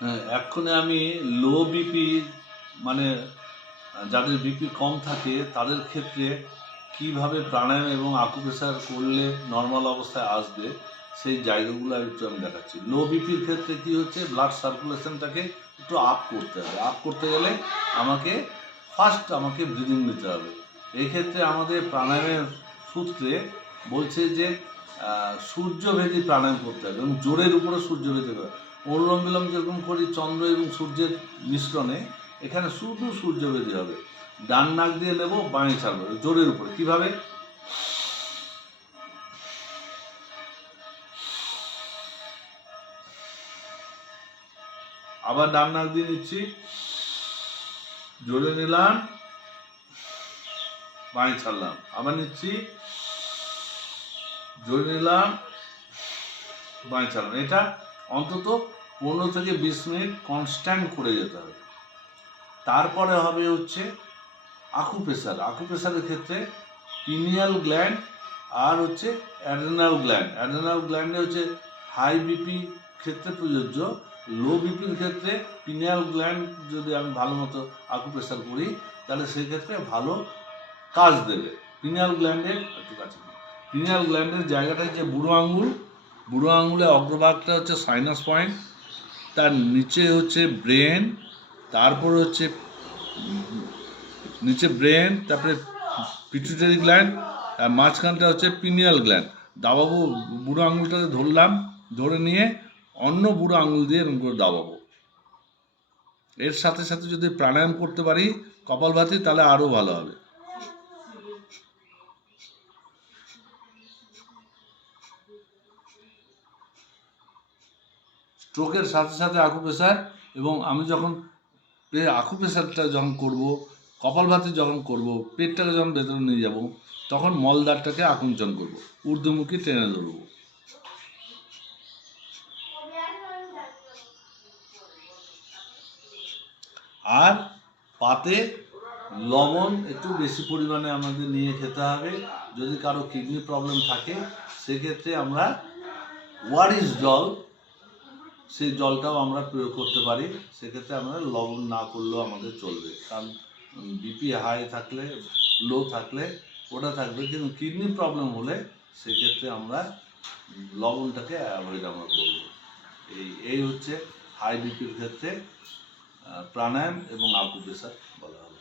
হ্যাঁ, এক্ষণে আমি লো বিপি মানে যাদের বিপি কম থাকে তাদের ক্ষেত্রে কিভাবে প্রাণায়াম এবং আকুপ্রেশার করলে নর্মাল অবস্থায় আসবে সেই জায়গাগুলো একটু আমি দেখাচ্ছি। লো বিপির ক্ষেত্রে কি হচ্ছে, ব্লাড সার্কুলেশনটাকে একটু আপ করতে হবে। আপ করতে গেলে আমাকে ব্রিদিং নিতে হবে। এই ক্ষেত্রে আমাদের প্রাণায়ামের সূত্রে বলছে যে সূর্যভেদী প্রাণায়াম করতে হবে এবং জোরের উপরে সূর্যভেদী করা। অনুলোম বিলোম যেরকম করি চন্দ্র এবং সূর্যের মিশ্রণে, এখানে শুধু সূর্যভেদী হবে। ডান নাক দিয়ে নেবো, বাঁয়ে ছাড়বো জোরের উপরে। কিভাবে? আবার ডান নাক দিয়ে নিচ্ছি, জোরে নিলাম, বাঁয়ে ছাড়লাম, আবার নিচ্ছি, জোরে নিলাম, বাঁয়ে ছাড়লাম। এটা অন্তত 15 থেকে 20 মিনিট কনস্ট্যান্ট করে যেতে হবে। তারপরে হবে হচ্ছে আকুপ্রেশার। আকুপ্রেশারের ক্ষেত্রে পিনিয়াল গ্ল্যান্ড আর হচ্ছে অ্যাড্রেনাল গ্ল্যান্ড। অ্যাড্রেনাল গ্ল্যান্ডে হচ্ছে হাই বিপি ক্ষেত্রে প্রযোজ্য। লো বিপির ক্ষেত্রে পিনিয়াল গ্ল্যান্ড যদি আমি ভালো মতো আকুপ্রেশার করি তাহলে সেক্ষেত্রে ভালো কাজ দেবে। পিনিয়াল গ্ল্যান্ডের একটু কাছে, পিনিয়াল গ্ল্যান্ডের জায়গাটা হচ্ছে বুড়ো আঙুলে অগ্রভাগটা হচ্ছে সাইনাস পয়েন্ট, তার নিচে হচ্ছে ব্রেন, তারপরে হচ্ছে নিচে ব্রেন, তারপরে পিটুইটারি গ্ল্যান্ড, আর মাঝখানটা হচ্ছে পিনিয়াল গ্ল্যান্ড। দাবাবো, বুড়ো আঙুলটাকে ধরলাম, ধরে নিয়ে অন্য বুড়ো আঙুল দিয়ে এরকম করে দাবাবো। এর সাথে সাথে যদি প্রাণায়াম করতে পারি কপালভাতি, তাহলে আরও ভালো হবে। স্ট্রোকের সাথে সাথে আকুপ্রেশার, এবং আমি যখন আকুপ্রেশারটা যখন করব, কপালভাতি যখন করব, পেটটাকে যখন ভেতরে নিয়ে যাব, তখন মলদ্বারটাকে আকুঞ্চন করব, ঊর্ধ্বমুখী টেনে ধরব। আর পাতে লবণ একটু বেশি পরিমাণে আমাদের নিয়ে খেতে হবে। যদি কারো কিডনি প্রবলেম থাকে সেক্ষেত্রে আমরা ওয়ারিশ জল, সেই জলটাও আমরা প্রয়োগ করতে পারি। সেক্ষেত্রে আমরা লবণ না করলেও আমাদের চলবে, কারণ বিপি হাই থাকলে, লো থাকলে ওটা থাকবে, কিন্তু কিডনি প্রবলেম হলে সেক্ষেত্রে আমরা লবণটাকে অ্যাভয়েড আমরা করবো। এই হচ্ছে হাই বিপির ক্ষেত্রে প্রাণায়াম এবং আকুপ্রেশার বলা হবে।